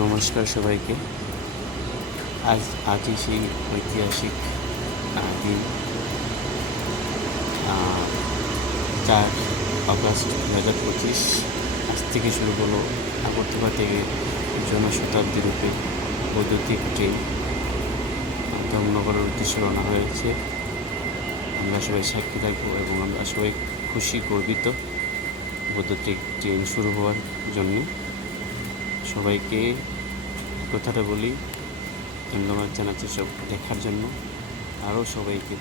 নমস্কার সবাইকে। আজই সেই ঐতিহাসিক দিন, 4 আগস্ট 2025। আজ থেকে শুরু হলো আগরতলা থেকে জনশতাব্দী রূপে বৈদ্যুতিক ট্রেন ধর্মনগরের উদ্দেশ্যে রওনা হয়েছে। আমরা সবাই সাক্ষী থাকবো এবং আমরা সবাই খুশি, গর্বিত বৈদ্যুতিক ট্রেন শুরু হওয়ার জন্য। সবাইকে কথাটা বলি, ধন্যবাদ জানাচ্ছি সব দেখার জন্য। আরও সবাইকে